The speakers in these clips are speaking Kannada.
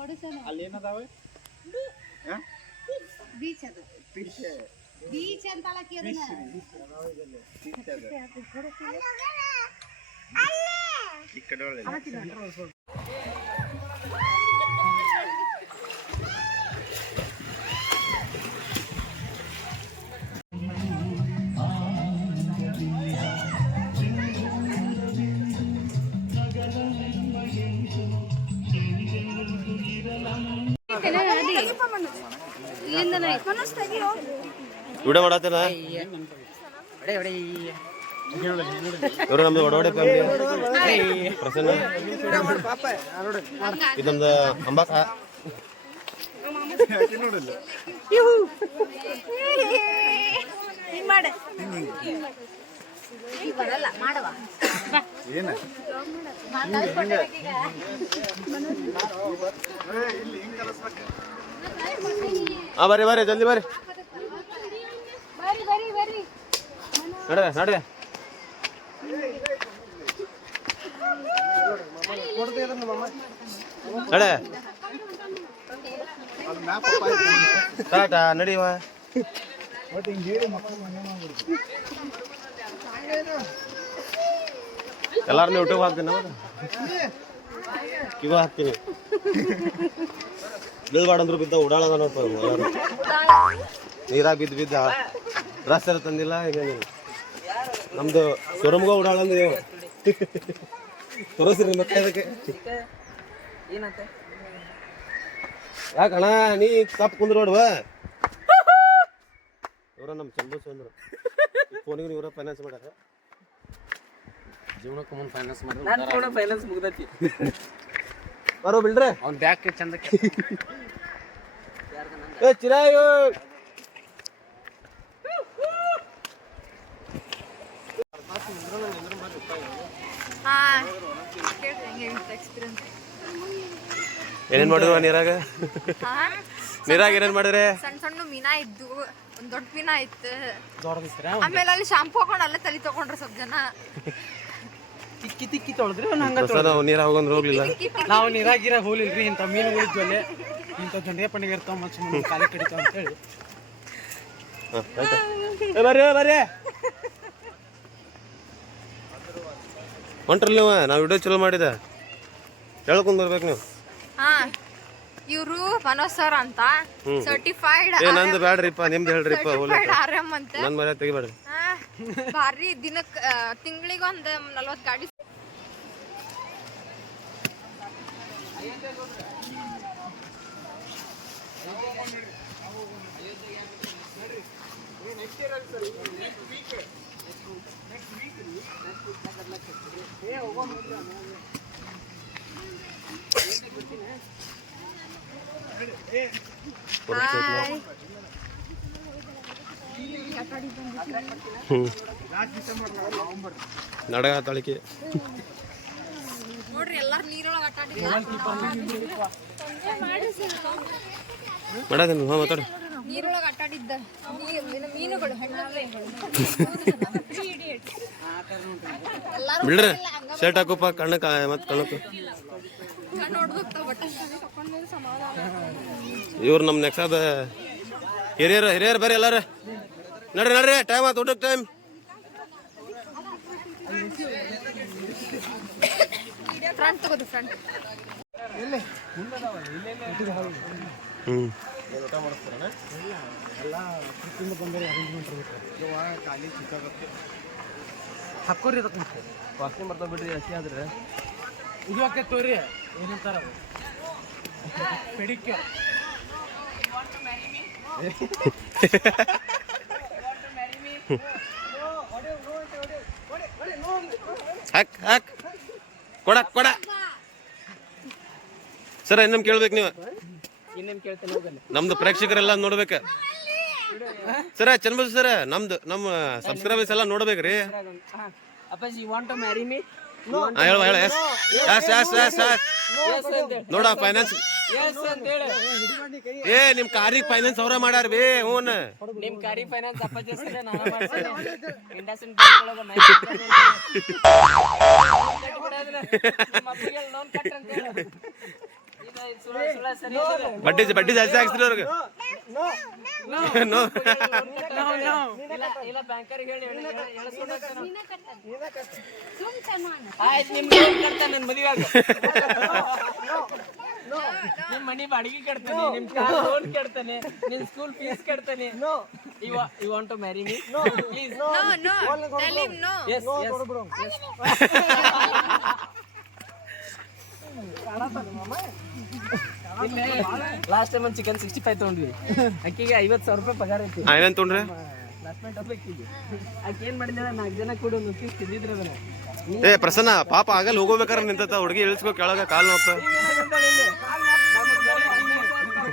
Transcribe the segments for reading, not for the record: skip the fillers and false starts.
ಅಲ್ಲೇನದಾವೆ ಬೀಚ್ ಅದು ಬೀಚ್ ಅಂತ ವಿಡಿಯೋ ಮಾಡತ್ತೇನ ಇವರು ನಮ್ದು ಒಡವಡೆ ಫ್ಯಾಮಿಲಿ ಪ್ರಸನ್ನ ಇದು ನಮ್ದು ಅಂಬಾಕ ಬರ್ರಿ ಬರ್ರಿ ಜಲ್ದಿ ಬರ್ರಿ ನಡೆ ನಡೆ ನಡೆ ಟಾಟಾ ನಡಿವ ಎಲ್ಲಾರನ್ನೂ ಯೂಟ್ಯೂಬ್ ಹಾಕ್ತೀನಿ ಕಿವ ಹಾಕ್ತೀನಿ ಬೀಳ್ಬಾರ್ದಂದ್ರು ಬಿದ್ದ ಓಡಾಳದ ನೋಡ್ತಾರೆ ಎಲ್ಲರೂ ನೀರಾಗ ಬಿದ್ದು ಬಿದ್ದ ಡ್ರೆಸ್ ಎಲ್ಲ ತಂದಿಲ್ಲ ಏನೇನಿಲ್ಲ ನಮ್ದು ಸೊರಮ್ಗ ಓಡಾಳಂದ್ರೆ ತೋರಿಸ್ರಿ ಮತ್ತೆ ಅದಕ್ಕೆ ಯಾಕಣ್ಣ ನೀ ತಪ್ಪು ಕುಂದ್ರ ನೋಡುವ ಇವ್ರ ನಮ್ಮ ಚಂಬೂಸ್ ಅಂದ್ರು ಫೋನಿಗೆ ಇವರ ಫೈನಾನ್ಸ್ ಮಾಡ್ಯಾರ ಜೀವನಕ್ಕೆ ಮುಂದೆ ಫೈನಾನ್ಸ್ ಮಾಡಿ ಫೈನಾನ್ಸ್ ಮುಗ್ದೈತಿ ಬರೋ ಬಿಡ್ರೆ ಅವ್ನ ಬ್ಯಾಗ್ ಚಂದಕ್ಕೆ ಏ ಚಿರಾಯು ಏನೇನ್ ಮಾಡಿದ್ವ ನೀರಾಗ ನೀರಾಗ ಏನೇನ್ ಮಾಡಿದ್ರೆ ಸಣ್ಣ ಸಣ್ಣ ಮೀನಾ ಇದ್ದು ಒಂದ್ ದೊಡ್ಡ ಮೀನಾ ಇತ್ತು ಆಮೇಲೆ ಅಲ್ಲಿ ಶಾಂಪು ಹಾಕೊಂಡು ಅಲ್ಲೇ ತಲೆ ತಗೊಂಡ್ರ ಸ್ವಲ್ಪ ಜನ ತಿಕ್ಕಿ ತಿಕ್ಕಿ ತೊಳೆದ್ರಿ ನಾವು ನೀರಾಗ ಹೋಗಂದ್ರೆ ಹೋಗ್ಲಿಲ್ಲ ನಾವು ನೀರಾಗಿರ ಹೋಗ್ಲಿಲ್ರಿ ಇಂಥ ಮೀನುಗಳು ಇದ್ವಲ್ಲೇ ಇಂಥ ಜಂಡಿಗೆ ಪಂಡಿಗೆ ಇರ್ತಾವ ಮತ್ತೆ ಕಾಲಿ ಕಡಿತಾವ ಅಂತ ಹೇಳಿ ಬರ್ರಿ ಬರ್ರಿ ಹೊಂಟ್ರಲ್ಲ ನೀವು ನಾವು ವಿಡಿಯೋ ಚಲೋ ಮಾಡಿದ ಹೇಳ್ಕೊಂಡ್ ಬರ್ಬೇಕು ನೀವು ಇವರು ಮನೋಜ್ ಸರ್ ಅಂತ ಸರ್ಟಿಫೈಡ್ ನಂದು ಬ್ಯಾಡ್ರಿಪ್ಪ ನಿಮ್ದು ಹೇಳ್ರಿಪ್ಪ ಆರಾಮ್ ಅಂತ ನನ್ ಮರ್ಯಾದೆ ತೆಗಿಬೇಡ್ರಿ ಬಾರಿ ದಿನಕ್ಕೆ ತಿಂಗಳಿಗೆ ಒಂದು 40 ಗಾಡಿ ನಡಗ ತಾಳಿಕೆ ನೋಡ್ರಿ ಎಲ್ಲಾರು ನೀರೊಳಗೆ ಆಟ ಮಾಡದೇನು ಹಾ ಮಾತಾಡಿ ನೀರೊಳಗೆ ಆಟ ಆಡಿದ್ದ ಮೀನುಗಳು ಬಿಡ್ರಿ ಶರ್ಟ್ ಹಾಕೋಪ್ಪ ಕಣ್ಣಕ್ಕ ಮತ್ತೆ ಕಣ್ಣಕ್ಕೆ ಇವ್ರು ನಮ್ಮ ನೆಕ್ಸಾದ ಹಿರಿಯರು ಬರ್ರಿ ಎಲ್ಲಾರ ನಡ್ರಿ ನಡ್ರಿ ಟೈಮ್ ಆಯ್ತು ಊಟಕ್ಕೆ ಟೈಮ್ ಫ್ರಂಟ್ ತಗೋದು ಫ್ರಂಟ್ ಊಟ ಮಾಡಿಸ್ತಾರಣ ಎಲ್ಲ ಟ್ರಿಪ್ಪಿಂದ ಬಂದರೆ ಅರೇಂಜ್ಮೆಂಟ್ ಇರ್ಬೇಕು ಖಾಲಿ ಚಿಕ್ಕಾಗತ್ತೆ ಹಾಕೋರಿ ಅದಕ್ಕೆ ಮತ್ತೆ ವಾಸನೆ ಬರ್ತಾವ ಬಿಡ್ರಿ ಹಸಿ ಆದ್ರೆ ಇದು ಹಾಕಿ ತೋರಿ ಏನಂತಾರ ಪೆಡಿಕ್ಯೂ ಹಾಕ್ ಹಾಕ್ ಕೊಡ ಕೊಡ ಸರ ಇನ್ನೊಮ್ಮೆ ಕೇಳ್ಬೇಕು ನೀವು ಇನ್ನೇನು ಕೇಳ್ತೇನೆ ಹೋಗಲ್ಲ ನಮ್ದು ಪ್ರೇಕ್ಷಕರೆಲ್ಲ ನೋಡ್ಬೇಕ ಸರ ಚನ್ಬಸ್ ಸರ ನಮ್ದು ನಮ್ಮ ಸಬ್ಸ್ಕ್ರೈಬರ್ಸ್ ಎಲ್ಲ ನೋಡ್ಬೇಕ್ರಿ ಅಪ್ಪಾಜಿ you want to marry me ಹೇಳುವ ಹೇಳ ಎಸ್ ನೋಡ ಫೈನಾನ್ಸ್ ಏ ನಿಮ್ ಕಾರಿಗೆ ಫೈನಾನ್ಸ್ ಅವರ ಮಾಡ್ಯಾರ ಬೇ ಹ್ಞೂ ನಿಮ್ ಕಾರಿ ಫೈನಾನ್ಸ್ ಅಪ್ಪಾಜಿ ಬಡ್ಡಿ ಜಾಸ್ತಿ ಹಾಕ್ಸ್ರಿ ಅವ್ರಿಗೆ. ನಿಮ್ ಮನಿ ಬಾಡಿಗೆ ಕಟ್ತಾನೆ, ನಿಮ್ ಕಾರ್ ಲೋನ್ ಕಟ್ತಾನೆ, ನಿಮ್ ಸ್ಕೂಲ್ ಫೀಸ್ ಕಟ್ತಾನೆ. You want to marry me? Please. No. Tell him no. Yes. Last time ಒಂದು ಚಿಕನ್ 65 ತಗೊಂಡ್ವಿ. ಅಕ್ಕಿಗೆ 50,000 ರೂಪಾಯಿ ಪಗಾರ ಐತಿ. ಏನೇನ್ ತೊಗೊಂಡ್ರಿ? ಕ್ಲಾಸ್ಮೇಟ್ ಅಕ್ಕಿಗೆ ಆಕೆ ಏನ್ ಮಾಡಿದ್ರೆ 4 ಜನ ಕೂಡ ನುಗ್ಗಿಸ್ ತಿಂದಿದ್ರು ಅದನ್ನ. ಏ ಪ್ರಸನ್ನ ಪಾಪ ಆಗಲ್ಲ ಹೋಗೋಬೇಕಾರೆ ನಿಂತ ಹುಡುಗಿ ಇಳಿಸ್ಕೋ ಕೆಳಗ ಕಾಲ್ ನೋಡ್ತಾ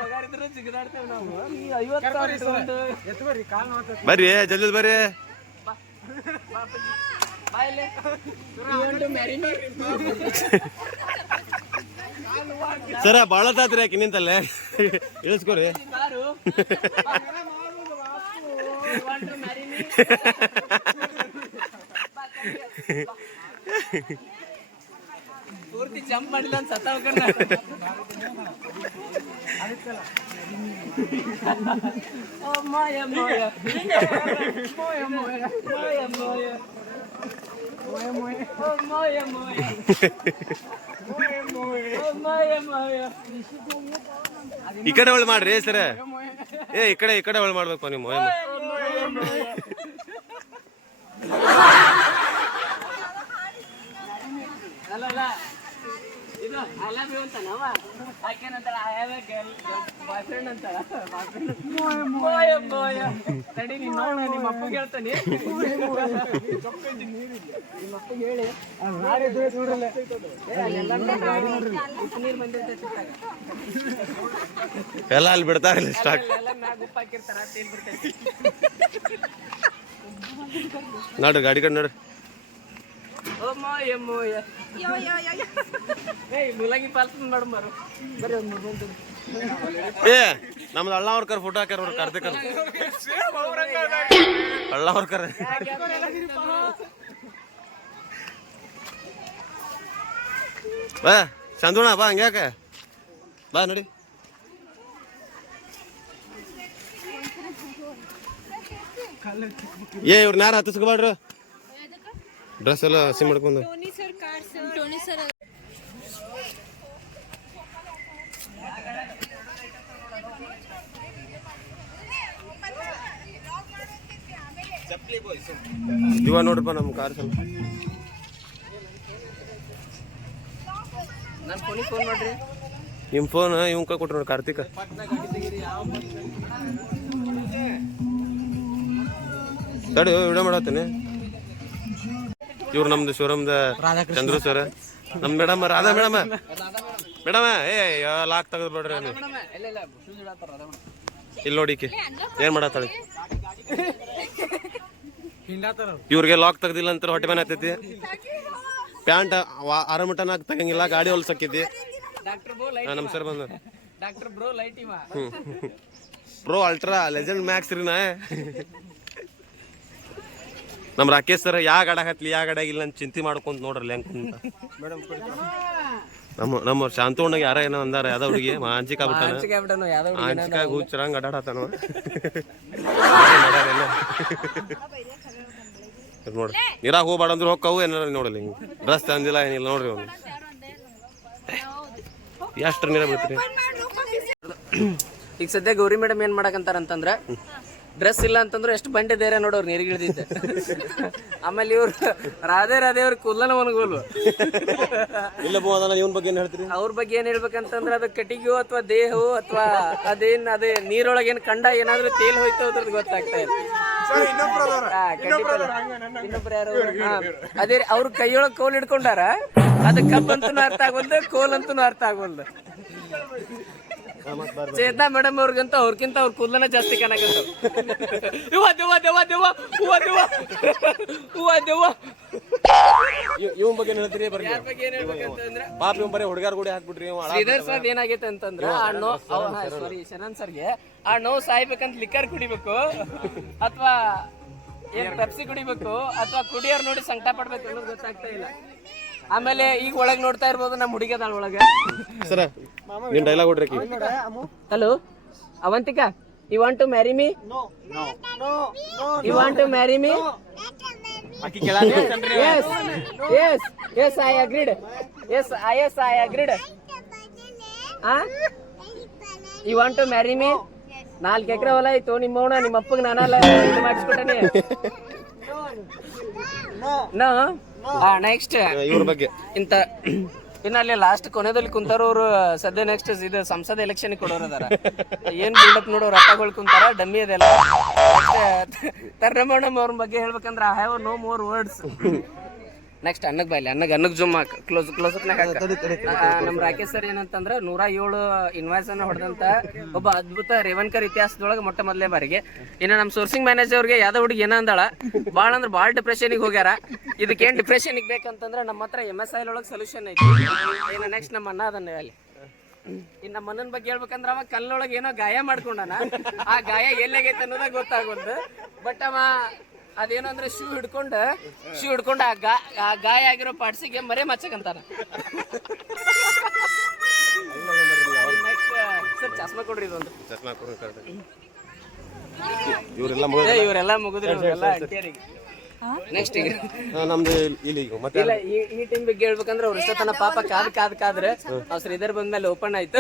ಪಗಾರ ಇದ್ರೆ ಸಿಗದಾಡ್ತೇವೆ ನಾವು. 50,000 ತಗೊಂಡು ಬರ್ರಿ ಜಲ್ದಿ ಬರ್ರಿ. ಬಾಯ್ಲೆ. You want to marry me? ಸರ ಬಾಳ ತಾತ್ರಿ ಯಾಕೆ ನಿಂತಲ್ಲೇ ಇಳಿಸ್ಕೋರಿ. ಬಾರು. You want to marry me? ಪೂರ್ತಿ ಜಂಪ್ ಮಾಡಿಲ್ಲ ಅಂತ ಸತ್ತ ಹೋಗ್ಕಣ್ಣ. ಓ ಮಾಯ ಮಾಯ ಮಾಯ ಮಾಯ ಮಾಯ ಮಾಯ ಓ ಮಾಯ ಮಾಯ ಓ ಮಾಯ ಮಾಯ. ಈ ಕಡೆ ಒಳ್ ಮಾಡ್ರಿ ಸರ. ಏ ಈ ಕಡೆ ಒಳ್ ಮಾಡ್ಬೇಕು ನೀವು. ಅಲ್ಲ ಇದು ಐ ಲವ್ ಯು ಅಂತ ನಾವ ಯಾಕೆನಂತಾರ I have a girl boy friend ಅಂತಾರ. ಮೋಯ ಮೋಯ ತಡಿ ನೀನು ನೋಡ ನಿಮ್ಮ ಅಪ್ಪಗೆ ಹೇಳ್ತಾನೆ. ನಿಮ್ಮ ಅಪ್ಪಗೆ ಹೇಳಿ ನೀರು ಬಂದಿರ್ತೈತಿ ಎಲ್ಲ ಅಲ್ಲಿ ಬಿಡ್ತಾರಿಲ್ಲ ಸ್ಟಾಕ್ ಎಲ್ಲ ಮ್ಯಾಗ ಉಪ್ಪು ಹಾಕಿರ್ತಾರ ತೇಲ್ ಬಿಡ್ತೈತಿ. ನೋಡ್ರಿ ಗಾಡಿ ಕಡೆ ನೋಡ್ರಿ. ಓ ಮೋಯ ಮೋಯ ಏಯ್ ಮುಲಂಗಿ ಪಾಲ್ಸ್ ಮಾಡ್ಬಾರು ಬರ್ರಿ ಒಂದು ಬಂದು. ಏ ನಮ್ದು ಅಳ್ಳಾವರ್ಕರ್ ಫೋಟೋ ಹಾಕ್ಯಾರ ನೋಡ್ರಿ. ಕಾರ್ತಿಕ್ ಅಳ್ಳಾವರ್ಕರ್ ಬಾ ಚಂದೋಣ ಬಾ ಹಂಗ್ಯಾಕ ಬಾ ನೋಡಿ. ಏ ಇವ್ರನ್ನ ಯಾರು ಹತ್ತಿಸ್ಕೊಬಾಡ್ರಿ. ಡ್ರೆಸ್ ಎಲ್ಲ ಹಸಿ ಮಾಡ್ಕೊಂಡು ಇವ ನೋಡ್ರಪ್ಪ ನಮ್ಮ ಕಾರ್ ಸ್ವಲ್ಪ. ನನ್ನ ಫೋನಿಗೆ ಫೋನ್ ಮಾಡ್ರಿ. ನಿಮ್ಮ ಫೋನ್ ಇವ್ ಕೊಟ್ರು ನೋಡಿ ಕಾರ್ತಿಕ್. ತಡಿ ವಿಡಿಯೋ ಮಾಡತ್ತೀನಿ. ಇವ್ರು ನಮ್ದು ಶೋರೂಮ್ದ ಚಂದ್ರು ಸರ್, ನಮ್ ಮೇಡಮ್ ರಾಧಾ ಮೇಡಮ್ ಏ ಲಾಕ್ ತೆಗೆದು ಬಿಡ್ರಿ. ಇಲ್ಲಿ ನೋಡಿಕೆ ಏನ್ ಮಾಡತ್ತಾಳೆ. ಇವ್ರಿಗೆ ಲಾಕ್ ತೆಗ್ದಿಲ್ಲ ಅಂತ ಹೊಟ್ಟೆ ಮನೆ ಆಗ್ತೈತಿ. ಪ್ಯಾಂಟ್ ಅರಮಟನಾಗ ತೆಗಂಗಿಲ್ಲ, ಗಾಡಿ ಹೊಲ್ಸಕ್ಕೈತಿ. ನಮ್ ಸರ್ ಬಂದ ಪ್ರೋ ಅಲ್ಟ್ರಾ ಲೆಜೆಂಡ್ ಮ್ಯಾಕ್ಸ್ ರೀ. ನಮ್ ರಾಕೇಶ್ ಸರ್ ಯಾವ ಗಾಡ ಹತ್ಲಿ ಯಾವ ಗಾಡ ಇಲ್ಲ ಅಂತ ಚಿಂತೆ ಮಾಡ್ಕೊಂತ ನೋಡ್ರಲ್ಲ ಹೆಂಗ್ ಕುಂತ. ನಮ್ಮ ಶಾಂತೋಣ್ಣಗೆ ಯಾರ ಏನೋ ಅಂದಾರ ಯಾವ್ದ ಹುಡುಗಿ ಮಾಂಚಿಕ ಆಂಚಿಕಾಗ ಹುಚ್ಚರಂಗ್ ಅಡ್ಡಾಡತಾನ ನೋಡ್ರಿ. ನೀರಾಗ ಹೋಗ್ಬೇಡ ಅಂದ್ರೆ ಹೋಗ್ಕವು ಏನಾರ ನೋಡಲ್ಲ. ಹಿಂಗೆ ಡ್ರೆಸ್ ತಂದಿಲ್ಲ ಏನಿಲ್ಲ ನೋಡ್ರಿ. ಅವ್ನು ಎಷ್ಟು ನೀರ ಬಿಡ್ತೀರಿ. ಈಗ ಸದ್ಯ ಗೌರಿ ಮೇಡಮ್ ಏನ್ ಮಾಡಕಂತಾರಂತಂದ್ರ ಡ್ರೆಸ್ ಇಲ್ಲ ಅಂತಂದ್ರೆ ಎಷ್ಟು ಬಂಡೆ ಧೈರ್ಯ ನೋಡೋರು ನೀರಿಗಿಳಿದಿದ್ದೆ. ಆಮೇಲೆ ಇವ್ರು ರಾಧೆ ಅವ್ರ ಕೂದಲನ ಒಣಗೋಲು. ಇಲ್ಲ ಇವನ್ ಬಗ್ಗೆ ಏನ್ ಹೇಳ್ತೀರಿ? ಅವ್ರ ಬಗ್ಗೆ ಏನ್ ಹೇಳ್ಬೇಕಂತಂದ್ರೆ ಅದು ಕಟಿಗೆಯೋ ಅಥವಾ ದೇಹವೋ ಅಥವಾ ಅದೇ ನೀರೊಳಗೆ ಏನ್ ಕಂಡ ಏನಾದ್ರೂ ತೇಲ್ ಹೋಯ್ತು ಅದ್ರದ್ದು ಗೊತ್ತಾಗ್ತಾ ಇಲ್ಲ. ಇನ್ನೊಬ್ರು ಯಾರು ಅದೇ ಅವ್ರ ಕೈಯೊಳಗ್ ಕೋಲ್ ಹಿಡ್ಕೊಂಡಾರ. ಅದ ಕಬ್ ಅಂತೂ ಅರ್ಥ ಆಗೋಲ್ದು, ಕೋಲ್ ಅಂತೂ ಅರ್ಥ ಆಗೋಲ್ದು. ಚೇತನಾ ಮೇಡಮ್ ಅವ್ರಿಗಂತ ಅವ್ರಕ್ಕಿಂತ ಅವ್ರ ಕೂದಲನ ಜಾಸ್ತಿ ಕಾಣಕಂತ. ಇವನ್ ಬಗ್ಗೆ ಏನ್ ಹೇಳ್ತೀರಿ? ಪಾಪ ಇವ್ ಬರೀ ಹುಡುಗಾರ್ ಗುಡಿ ಹಾಕ್ಬಿಟ್ರಿ. ಶ್ರೀಧರ್ ಸರ್ ಏನಾಗೈತೆ ಅಂತಂದ್ರ ಶರಣ್ ಸರ್ಗೆ ಆ ನೋವು ಸಾಯ್ಬೇಕಂತ ಲಿಕ್ಕರ್ ಕುಡಿಬೇಕು ಅಥವಾ ಏನ್ ಪೆಪ್ಸಿ ಕುಡಿಬೇಕು ಅಥವಾ ಕುಡಿಯೋರ್ ನೋಡಿ ಸಂಕಟ ಪಡ್ಬೇಕು ಅನ್ನೋದು ಗೊತ್ತಾಗ್ತಾ ಇಲ್ಲ. ಆಮೇಲೆ ಈಗ ಒಳಗ್ ನೋಡ್ತಾ ಇರ್ಬೋದು ನಮ್ಮ ಹುಡುಗಿ ಅದಾಳ ಒಳಗ. ಸರ ನಿನ್ ಡೈಲಾಗ್ ಹೊಡ್ರಿ hello Avantika, you want to marry me? You want to marry me? Yes, yes, yes, I agreed. Yes, I agreed. You want to marry me? 4 ಎಕರೆ ಹೊಲ ಆಯ್ತು ನಿಮ್ಮವನ ನಿಮ್ಮ ಅಪ್ಪಗೆ ನಾನಲ್ಲ ಇದು ಮಾಡಿಸ್ಬಿಟ್ಟನೆ. ನೋ ನೆಕ್ಸ್ಟ್ ಇವ್ರ ಬಗ್ಗೆ ಇಂತ ಇನ್ನು ಅಲ್ಲಿ ಲಾಸ್ಟ್ ಕೊನೆದಲ್ಲಿ ಕುಂತಾರವ್ರು ಸದ್ಯ ನೆಕ್ಸ್ಟ್ ಇದು ಸಂಸದ ಎಲೆಕ್ಷನ್ ಕೊಡೋರು ಅದಾರ. ಏನ್ ಬಿಲ್ಡಪ್ ನೋಡೋರು ರೊಕ್ಕಗಳು ಕುಂತಾರ ಡಮ್ಮಿ ಅದೆಲ್ಲ. ತರ್ರಮಣಮ್ ಅವ್ರ ಬಗ್ಗೆ ಹೇಳ್ಬೇಕಂದ್ರ I have no more words. Next ಅನ್ನಕ್ ಬಾಯ್ಲಿ ಅನ್ನಕ್ ಜುಮ್ ಕ್ಲೋಸ್ ನಮ್ ರಾಕೇಶ್ ಸರ್ ಏನಂತಂದ್ರ 107 ಇನ್ವಾಯ್ಸ್ ಅನ್ನ ಹೊಡೆದಂತ ಒಬ್ಬ ಅದ್ಭುತ ರೇವಣ್ಕರ್ ಇತಿಹಾಸದೊಳಗೆ ಮೊಟ್ಟ ಮೊದಲೇ ಬಾರಿಗೆ. ಇನ್ನು ನಮ್ ಸೋರ್ಸಿಂಗ್ ಮ್ಯಾನೇಜರ್ ಅವ್ರಿಗೆ ಯಾವ್ದೋ ಹುಡುಗಿ ಏನ ಅಂದಾಳ ಬಾಳ ಅಂದ್ರ ಬಾಳ ಡಿಪ್ರೆಷನ್ಗೆ ಹೋಗ್ಯಾರ. ಇದಕ್ಕೇನ್ ಡಿಪ್ರೆಷನ್ ಬೇಕಂತಂದ್ರ ನಮ್ಮ ಹತ್ರ MSI ಒಳಗೆ ಸೊಲ್ಯೂಷನ್ ಐತಿ. ಇನ್ನು ನೆಕ್ಸ್ಟ್ ನಮ್ಮ ಅಣ್ಣ ಅದನ್ನ ಅಲ್ಲಿ ಇನ್ನು ನಮ್ಮ ಅಣ್ಣನ ಬಗ್ಗೆ ಹೇಳ್ಬೇಕಂದ್ರ ಅವ ಕಲ್ಲೊಳಗೆ ಏನೋ ಗಾಯ ಮಾಡ್ಕೊಂಡಾನ. ಆ ಗಾಯ ಎಲ್ಲಾಗೈತೆ ಅನ್ನೋದಾಗ ಗೊತ್ತಾಗೋದು. ಬಟ್ ಅವ ಅದೇನೋ ಅಂದ್ರೆ ಶೂ ಹಿಡ್ಕೊಂಡು ಆ ಗಾಯ ಆಗಿರೋ ಪಾರ್ಟ್ಸಿಗೆ ಮರೆ ಮಚ್ಚಕಂತಾರ. ಸರ್ ಚಸ್ಮಾ ಕೊಡ್ರಿ ಇದೊಂದು. ಇವರೆಲ್ಲ ಮುಗಿದ್ರಿ ನೆಕ್ಸ್ಟ್ ಈಗ ನಮ್ದು ಇಲ್ಲಿ ಮತ್ತೆ ಇಲ್ಲ ಈ ಟೀಮ್ ಬಗ್ಗೆ ಹೇಳ್ಬೇಕಂದ್ರೆ ಅವ್ರ ಇಷ್ಟತನ ಪಾಪ ಕಾದ್ರೆ ಅವ್ರ ಶ್ರೀಧರ್ ಬಂದ್ಮೇಲೆ ಓಪನ್ ಆಯ್ತು.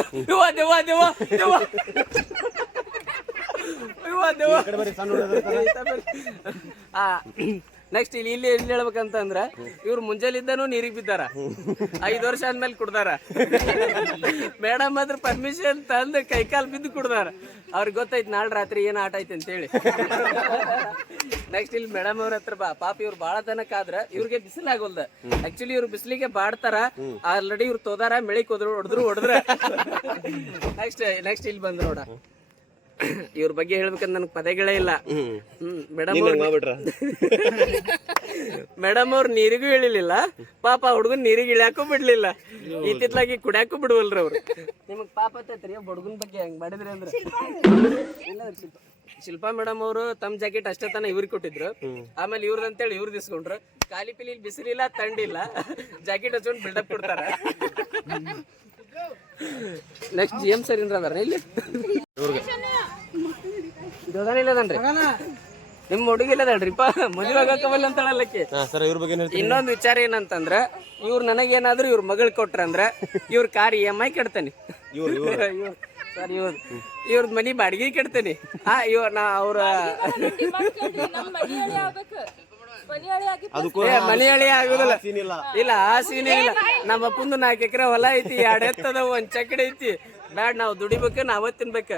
ನೆಕ್ಸ್ಟ್ ಇಲ್ಲಿ ಏನ್ ಹೇಳ್ಬೇಕಂತಂದ್ರ ಇವ್ರು ಮುಂಜಾಲಿದ್ದಾನು ನೀರಿಗೆ ಬಿದ್ದಾರ, 5 ವರ್ಷ ಆದ್ಮೇಲೆ ಕುಡ್ದಾರ. ಮೇಡಮ್ ಅದ್ರ ಪರ್ಮಿಷನ್ ತಂದು ಕೈಕಾಲ್ ಬಿದ್ದು ಕುಡ್ದಾರ. ಅವ್ರಿಗೆ ಗೊತ್ತೈತಿ ನಾಳೆ ರಾತ್ರಿ ಏನ್ ಆಟ ಐತಿ ಅಂತ ಹೇಳಿ. ನೆಕ್ಸ್ಟ್ ಇಲ್ಲಿ ಮೇಡಮ್ ಅವ್ರ ಹತ್ರ ಪಾಪ ಇವ್ರು ಬಾಳ ತನಕ ಇವ್ರಿಗೆ ಬಿಸಿಲಾಗೋಲ್ದ. ಆಕ್ಚುಲಿ ಇವ್ರು ಬಿಸಿಲಿಗೆ ಬಾಡ್ತಾರ. ಆಲ್ರೆಡಿ ಇವ್ರು ತೋದಾರ ಮೆಳಿಕ್ ಹೊಡೆದ್ರ. ನೆಕ್ಸ್ಟ್ ಇಲ್ಲಿ ಬಂದ್ ನೋಡ ಇವ್ರ ಬಗ್ಗೆ ಹೇಳ್ಬೇಕಂತ ನನಗೆ ಪದಗಳೇ ಇಲ್ಲ. ಮೇಡಮ್ ಅವ್ರು ನೀರಿಗೂ ಇಳಿಲಿಲ್ಲ ಪಾಪ, ಹುಡುಗನ್ ನೀರಿಗೆ ಇಳಿಯಾಕೂ ಬಿಡ್ಲಿಲ್ಲ, ಇತ್ತಿತ್ಲಾಗಿ ಕುಡಿಯಾಕೂ ಬಿಡುವಲ್ರಿ ಅವ್ರು. ನಿಮಗ್ ಪಾಪ ಆತೈತ್ರಿ ಹುಡುಗನ್ ಬಗ್ಗೆ ಹೆಂಗ್ ಮಾಡಿದ್ರಿ ಅಂದ್ರೆ. ಶಿಲ್ಪಾ ಮೇಡಮ್ ಅವರು ತಮ್ಮ ಜಾಕೆಟ್ ಅಷ್ಟೇ ತನ ಇವ್ರಿಗೆ ಕೊಟ್ಟಿದ್ರು. ಆಮೇಲೆ ಇವ್ರದಂತೇಳಿ ಇವ್ರು ದಿಸ್ಕೊಂಡ್ರು. ಖಾಲಿ ಪಿಲಿ ಬಿಸಿಲಿಲ್ಲ ತಂಡಿಲ್ಲ, ಜಾಕೆಟ್ ಹಚ್ಕೊಂಡು ಬಿಲ್ಡಪ್ ಕೊಡ್ತಾರ. ನೆಕ್ಸ್ಟ್ GM ಸರ್ ಏನ್ರ ಅದಾರ ಇಲ್ಲಿ ಇಲ್ಲದನ್ರಿ ನಿಮ್ ಹುಡುಗಿ ಇಲ್ಲದಲ್ರಿಪ್ಪ ಮದುವೆ ಆಗಕ್ಕವಲ್ಲ ಅಂತಾಳಲ್ಲಕ್ಕೆ. ಇನ್ನೊಂದು ವಿಚಾರ ಏನಂತಂದ್ರ ಇವ್ರು ನನಗೇನಾದ್ರು ಇವ್ರ ಮಗಳು ಕೊಟ್ರಂದ್ರ ಇವ್ರ ಕಾರ್ EMI ಕೆಡ್ತಾನೆ. ಇವ್ರದ್ ಮನಿ ಬಾಡಿಗೆ ಕೆಡ್ತಾನೆ. ಅವ್ರ ಮನಿ ಹಳಿ ಆಗುದಿಲ್ಲ. ಇಲ್ಲ ಆ ಸೀನ್ ಇಲ್ಲ. ನಮ್ಮ ಅಪ್ಪಂದು 4 ಎಕರೆ ಹೊಲ ಐತಿ, 2 ಎತ್ತದ, 1 ಚಕಡಿ ಐತಿ. ಬ್ಯಾಡ್ ನಾವ್ ದುಡಿಬೇಕ, ನಾವ ತಿನ್ಬೇಕ.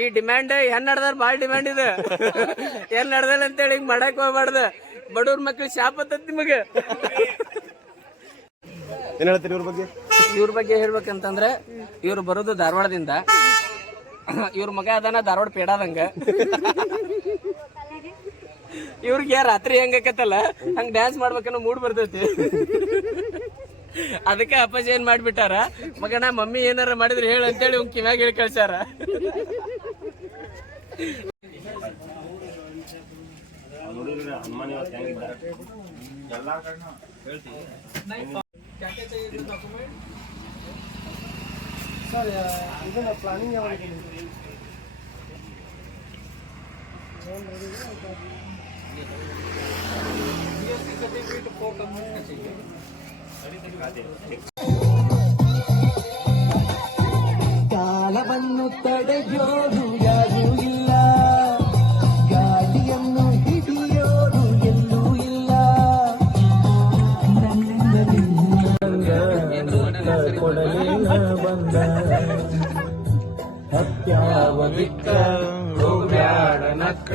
ಈ ಡಿಮ್ಯಾಂಡ್ ಏನ್ ನಡ್ದಾರ ಬಾಳ ಡಿಮ್ಯಾಂಡ್ ಇದೆ. ಏನ್ ನಡ್ದಲ್ಲ ಅಂತೇಳಿ ಹಿಂಗ್ ಮಾಡಕ್ ಹೋಗ್ಬಾರ್ದ. ಬಡವ್ರ ಮಕ್ಳು ಶಾಪ್ ಹತ್ತತ್ ನಿಮಗ. ಏನ್ ಹೇಳ್ತೀರಿ ಇವ್ರ ಬಗ್ಗೆ ಹೇಳ್ಬೇಕಂತಂದ್ರೆ ಇವ್ರು ಬರೋದು ಧಾರವಾಡದಿಂದ. ಇವ್ರ ಮಗ ಅದಾನ ಧಾರವಾಡ ಪೇಡಾದಂಗ. ಇವ್ರಿಗೆ ರಾತ್ರಿ ಹೆಂಗಕತ್ತಲ್ಲ ಹಂಗ ಡ್ಯಾನ್ಸ್ ಮಾಡ್ಬೇಕನ್ನೋ ಮೂಡ್ ಬರ್ತೈತಿ. ಅದಕ್ಕೆ ಅಪ್ಪಾಜಿ ಏನ್ ಮಾಡ್ಬಿಟ್ಟಾರ, ಮಗನ ಮಮ್ಮಿ ಏನಾರ ಮಾಡಿದ್ರೆ ಹೇಳು ಅಂತೇಳಿ ಅವ್ನ್ ಕಿವ್ಯಾಗ ಹೇಳಿ ಕಳ್ಸ್ಯಾರ. ಸರ್ ಇದನ್ನ ಪ್ಲಾನಿಂಗ್ ಯಾವಾಗ ಕಾಲವನ್ನು ತಡೆಯೋರು ಯಾರೂ ಇಲ್ಲ, ಗಾಳಿಯನ್ನು ಹಿಡಿಯೋರು ಎಲ್ಲೂ ಇಲ್ಲ. ಕೊಡಲಿಲ್ಲ ಬಂದ ಸತ್ಯಾವವಿಕ್ಕ ಬ್ಯಾಡನಕ್ಕ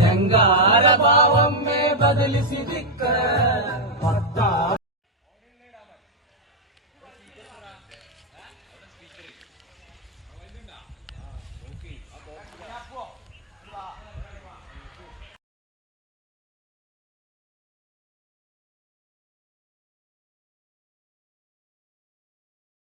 ಹೆಂಗಾರ ಭಾವೊಮ್ಮೆ ಬದಲಿಸಿ ದಿಕ್ಕ.